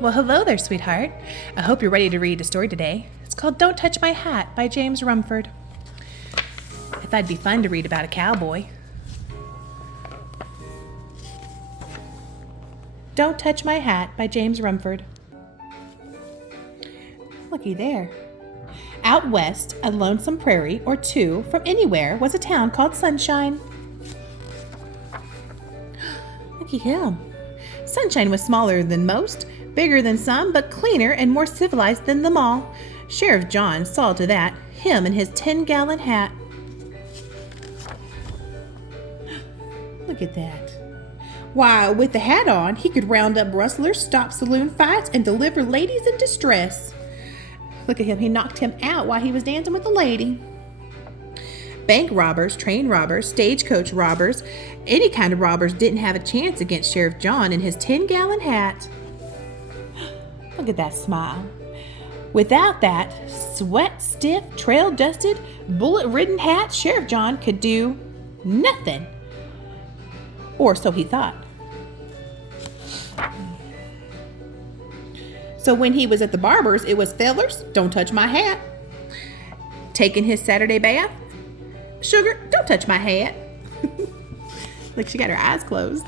Well, hello there, sweetheart. I hope you're ready to read a story today. It's called Don't Touch My Hat by James Rumford. I thought it'd be fun to read about a cowboy. Don't Touch My Hat by James Rumford. Looky there. Out west, a lonesome prairie or two from anywhere, was a town called Sunshine. Looky him. Sunshine was smaller than most, bigger than some, but cleaner and more civilized than them all. Sheriff John saw to that, him and his 10-gallon hat. Look at that. Why, with the hat on, he could round up rustlers, stop saloon fights, and deliver ladies in distress. Look at him, he knocked him out while he was dancing with a lady. Bank robbers, train robbers, stagecoach robbers, any kind of robbers didn't have a chance against Sheriff John and his 10-gallon hat. Look at that smile. Without that sweat-stiff, trail-dusted, bullet-ridden hat, Sheriff John could do nothing. Or so he thought. So when he was at the barber's, it was fellers, don't touch my hat. Taking his Saturday bath, sugar, don't touch my hat. Look, she got her eyes closed.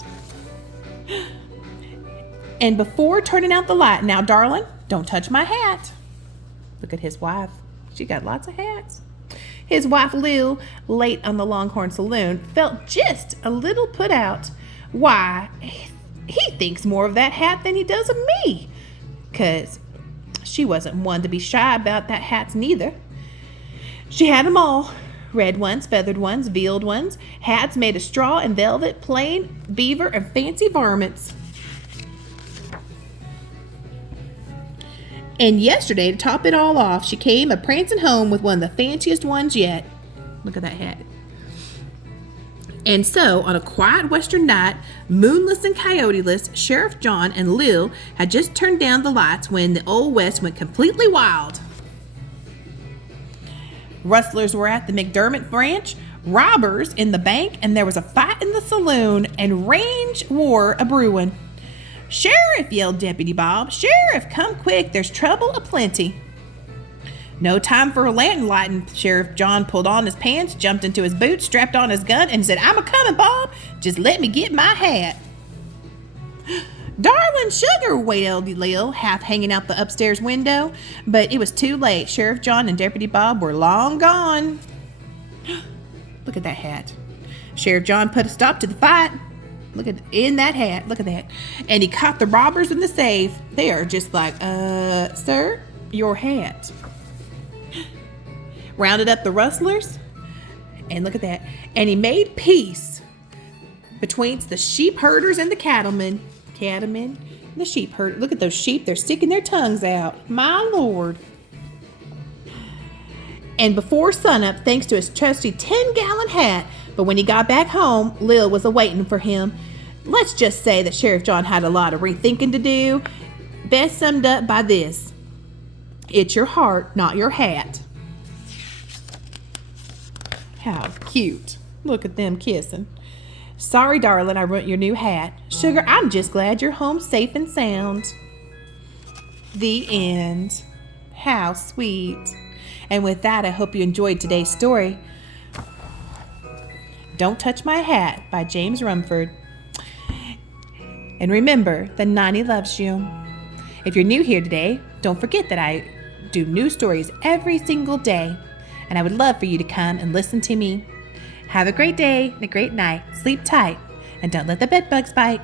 And before turning out the light, now, darling, don't touch my hat. Look at his wife. She got lots of hats. His wife, Lil, late on the Longhorn Saloon, felt just a little put out. Why, he thinks more of that hat than he does of me. 'Cause she wasn't one to be shy about that hats neither. She had 'em all. Red ones, feathered ones, veiled ones, hats made of straw and velvet, plain, beaver, and fancy varmints. And yesterday, to top it all off, she came a-prancing home with one of the fanciest ones yet. Look at that hat. And so, on a quiet western night, moonless and coyoteless, Sheriff John and Lil had just turned down the lights when the Old West went completely wild. Rustlers were at the McDermott Ranch, robbers in the bank, and there was a fight in the saloon, and range war a-brewin'. "Sheriff," yelled Deputy Bob, "Sheriff, come quick, there's trouble aplenty." No time for a lantern lighting. Sheriff John pulled on his pants, jumped into his boots, strapped on his gun, and said, "I'm a-comin', Bob. Just let me get my hat." "Darling sugar," wailed Lil, half hanging out the upstairs window. But it was too late. Sheriff John and Deputy Bob were long gone. Look at that hat. Sheriff John put a stop to the fight. Look at in that hat. Look at that. And he caught the robbers in the safe. They are just like, sir, your hat. Rounded up the rustlers. And look at that. And he made peace between the sheep herders and the cattlemen. And the sheep herd. Look at those sheep. They're sticking their tongues out. My Lord. And before sunup, thanks to his trusty 10-gallon hat. But when he got back home, Lil was a-waiting for him. Let's just say that Sheriff John had a lot of rethinking to do. Best summed up by this: it's your heart, not your hat. How cute. Look at them kissing. Sorry, darling, I ruined your new hat. Sugar, I'm just glad you're home safe and sound. The end. How sweet. And with that, I hope you enjoyed today's story. Don't Touch My Hat by James Rumford. And remember that Nani loves you. If you're new here today, don't forget that I do new stories every single day. And I would love for you to come and listen to me. Have a great day and a great night. Sleep tight and don't let the bed bugs bite.